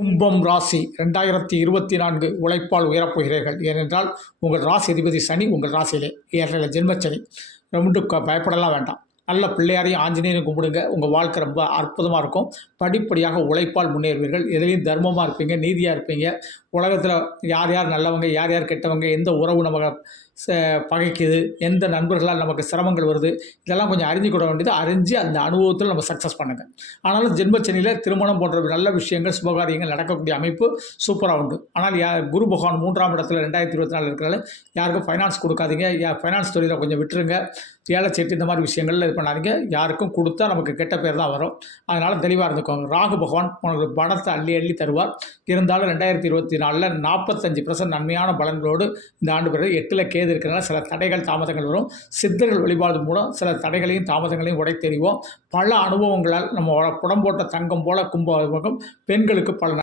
கும்பம் ராசி 2024 உழைப்பால் உயரப்போகிறீர்கள். ஏனென்றால் உங்கள் ராசி அதிபதி சனி உங்கள் ராசியிலே ஏழரை ஜென்மச்சனி. ரொம்ப பயப்படலாம் வேண்டாம். நல்ல பிள்ளையாரையும் ஆஞ்சநேயரையும் கும்பிடுங்க. உங்கள் வாழ்க்கை ரொம்ப அற்புதமாக இருக்கும். படிப்படியாக உழைப்பால் முன்னேறுவீர்கள். எதிலையும் தர்மமாக இருப்பீங்க, நீதியாக இருப்பீங்க. உலகத்தில் யார் யார் நல்லவங்க, யார் யார் கெட்டவங்க, எந்த உறவு நமக்கு பகைக்குது, எந்த நண்பர்களால் நமக்கு சிரமங்கள் வருது, இதெல்லாம் கொஞ்சம் அறிஞ்சிக்கூட வேண்டியது. அறிஞ்சு அந்த அனுபவத்தில் நம்ம சக்ஸஸ் பண்ணுங்கள். ஆனாலும் ஜென்மச்சனியில் திருமணம் போன்ற நல்ல விஷயங்கள், சுபகாரியங்கள் நடக்கக்கூடிய அமைப்பு சூப்பராக உண்டு. ஆனால் குரு பகவான் 3ஆம் இடத்துல 2024 இருக்கிறனால யாருக்கும் ஃபைனான்ஸ் கொடுக்காதீங்க. ஃபைனான்ஸ் தொழிலை கொஞ்சம் விட்டுருங்க. ஏழை சீட்டு இந்த மாதிரி விஷயங்கள்ல இது பண்ணாதீங்க. யாருக்கும் கொடுத்தா நமக்கு கெட்ட பேர் தான் வரும். அதனால் தெளிவாக இருந்துக்கோங்க. ராகு பகவான் உங்களுக்கு பணத்தை அள்ளி அள்ளி தருவார். இருந்தாலும் 2024 45% நன்மையான பலன்களோடு இந்த ஆண்டு பிறகு 8ல் கேது இருக்கிறனால சில தடைகள் தாமதங்கள் வரும். சித்தர்கள் வழிபாடு மூலம் சில தடைகளையும் தாமதங்களையும் உடைத்தெறிவோம். பல அனுபவங்களால் நம்ம புடம் போட்ட தங்கம் போல கும்பம் பெண்களுக்கு பல